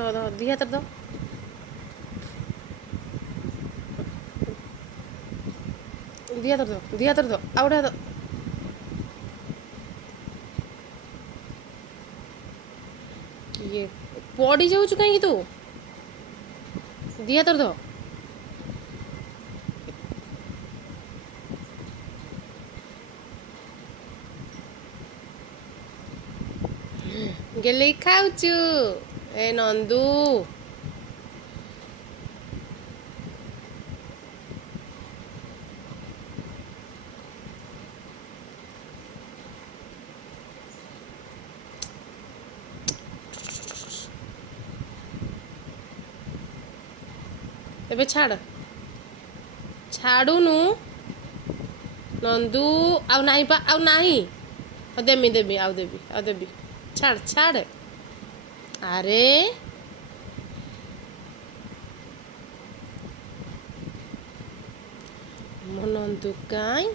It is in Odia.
ଦି ହାତରେ ଦ ଦି ହାତରେ ଦ ଆଉ ଗୋଟେ ହାତ କିଏ ପଡ଼ି ଯାଉଛୁ କାହିଁକି ତୁ ଦି ହାତରେ ଦ ଗେଲେଇ ଖାଉଛୁ ଏ ନନ୍ଦୁ ଏବେ ଛାଡ଼ୁନୁ ନନ୍ଦୁ ଆଉ ନାହିଁ ପା ଆଉ ନାହିଁ ଦେବି ଆଉ ଦେବି ଛାଡ଼ ଆରେ ମୋ ନନ୍ଦୁ କାଇଁ